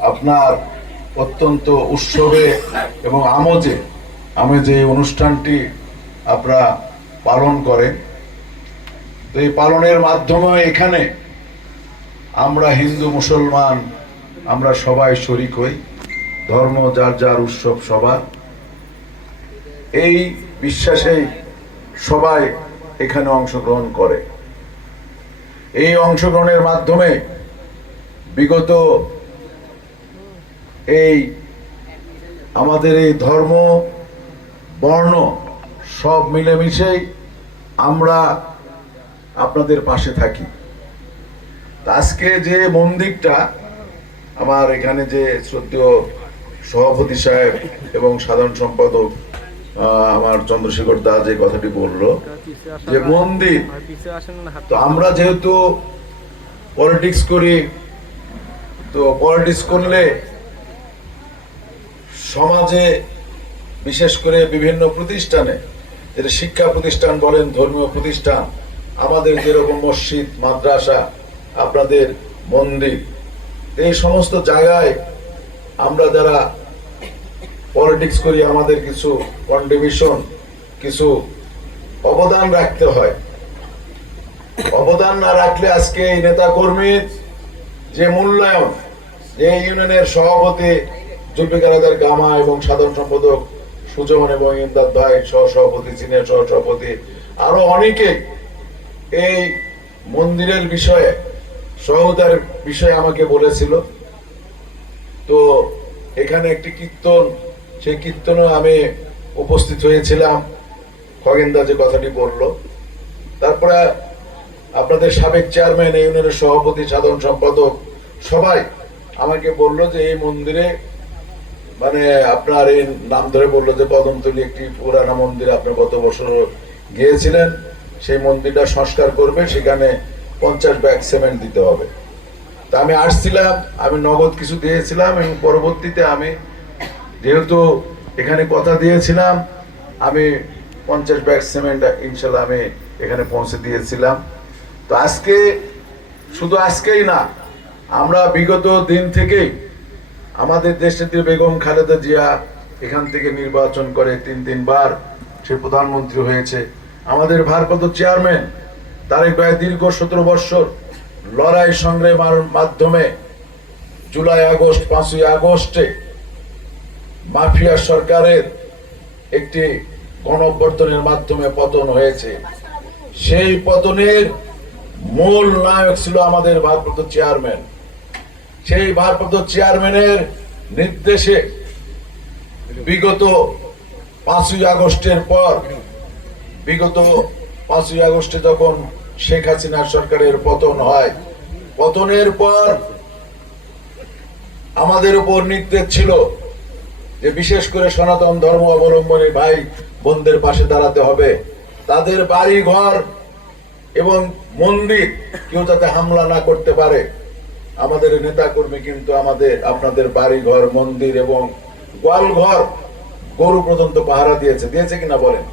আপনার অত্যন্ত উৎসবে এবং আমোজে আমি যে অনুষ্ঠানটি আপনারা পালন করেন। তো এই পালনের মাধ্যমে এখানে আমরা হিন্দু, মুসলমান, আমরা সবাই শরিক হই। ধর্ম, যার যার উৎসব সবার। এই বিশ্বাসেই সবাই এখানে অংশগ্রহণ করে। এই অংশগ্রহণের মাধ্যমে বিগত এই আমাদের এই ধর্ম, বর্ণ সব মিলেমিশেই আমরা আপনাদের পাশে থাকি। আজকে যে মন্দিরটা, আমার এখানে যে শ্রদ্ধেয় সভাপতি সাহেব এবং সাধারণ সম্পাদক আমার চন্দ্রশেখর দা যে কথাটি বলল, যে মন্দির, তো আমরা যেহেতু পলিটিক্স করি, তো পলিটিক্স করলে সমাজে, বিশেষ করে বিভিন্ন প্রতিষ্ঠানে, যেটা শিক্ষা প্রতিষ্ঠান বলেন, ধর্মীয় প্রতিষ্ঠান, আমাদের যেরকম মসজিদ, মাদ্রাসা, আপনাদের মন্দির, এই সমস্ত জায়গায় আমরা যারা পলিটিক্স করি, আমাদের কিছু কন্ট্রিবিউশন কিছু অবদান রাখতে হয়। অবদান না রাখলে আজকে এই নেতা কর্মীর যে মূল্যায়ন, যে ইউনিয়নের সভাপতি জুলফিকার গামা এবং সাধারণ সম্পাদক সুজন এবং ইমদাদ ভাই সহ সভাপতি সিনিয়র সহ সভাপতি আরও অনেকে এই মন্দিরের বিষয়ে সহতার বিষয়ে আমাকে বলেছিল। তো এখানে একটি কীর্তন, সেই কীর্তনে আমি উপস্থিত হয়েছিলাম। খগেন্দা যে কথাটি বলল। তারপরে আপনাদের সাবেক চেয়ারম্যান, ইউনিয়নের সভাপতি, সাধারণ সম্পাদক সবাই আমাকে বলল যে এই মন্দিরে মানে আপনার এই নাম ধরে বলল যে কদমতলী একটি পুরানো মন্দির আপনি গত বছর গিয়েছিলেন, সেই মন্দিরটা সংস্কার করবে, সেখানে পঞ্চাশ ব্যাগ সিমেন্ট দিতে হবে। তা আমি আসছিলাম, আমি নগদ কিছু দিয়েছিলাম এবং পরবর্তীতে আমি যেহেতু এখানে কথা দিয়েছিলাম, আমি পঞ্চাশ ব্যাগ সিমেন্ট ইনশাল্লাহ আমি এখানে পৌঁছে দিয়েছিলাম। তো আজকে, শুধু আজকেই না, আমরা বিগত দিন থেকেই আমাদের দেশনেত্রী বেগম খালেদা জিয়া এখান থেকে নির্বাচন করে তিন তিনবার সে প্রধানমন্ত্রী হয়েছে। আমাদের ভারপ্রাপ্ত চেয়ারম্যান তারেক ভাই দীর্ঘ সতেরো বৎসর লড়াই সংগ্রামের মাধ্যমে জুলাই আগস্ট, পাঁচই আগস্টে মাফিয়া সরকারের একটি গণঅভ্যর্থনের মাধ্যমে পতন হয়েছে। সেই পতনের মূল নায়ক ছিল আমাদের ভারপ্রাপ্ত চেয়ারম্যান। সেই ভারপ্রাপ্ত চেয়ারম্যানের নির্দেশে বিগত পাঁচই আগস্টের পর, বিগত পাঁচই আগস্টে যখন শেখ হাসিনা সরকারের পতন হয়, পতনের পর আমাদের উপর নির্দেশ ছিল যে বিশেষ করে সনাতন ধর্ম অবলম্বনী ভাই বোনদের পাশে দাঁড়াতে হবে। তাদের বাড়ি ঘর এবং মন্দির কেউ যাতে হামলা না করতে পারে। আমাদের নেতা কর্মী কিন্তু আমাদের, আপনাদের বাড়ি ঘর মন্দির এবং গোয়াল ঘর গরু পর্যন্ত পাহারা দিয়েছে। দিয়েছে কিনা বলেন?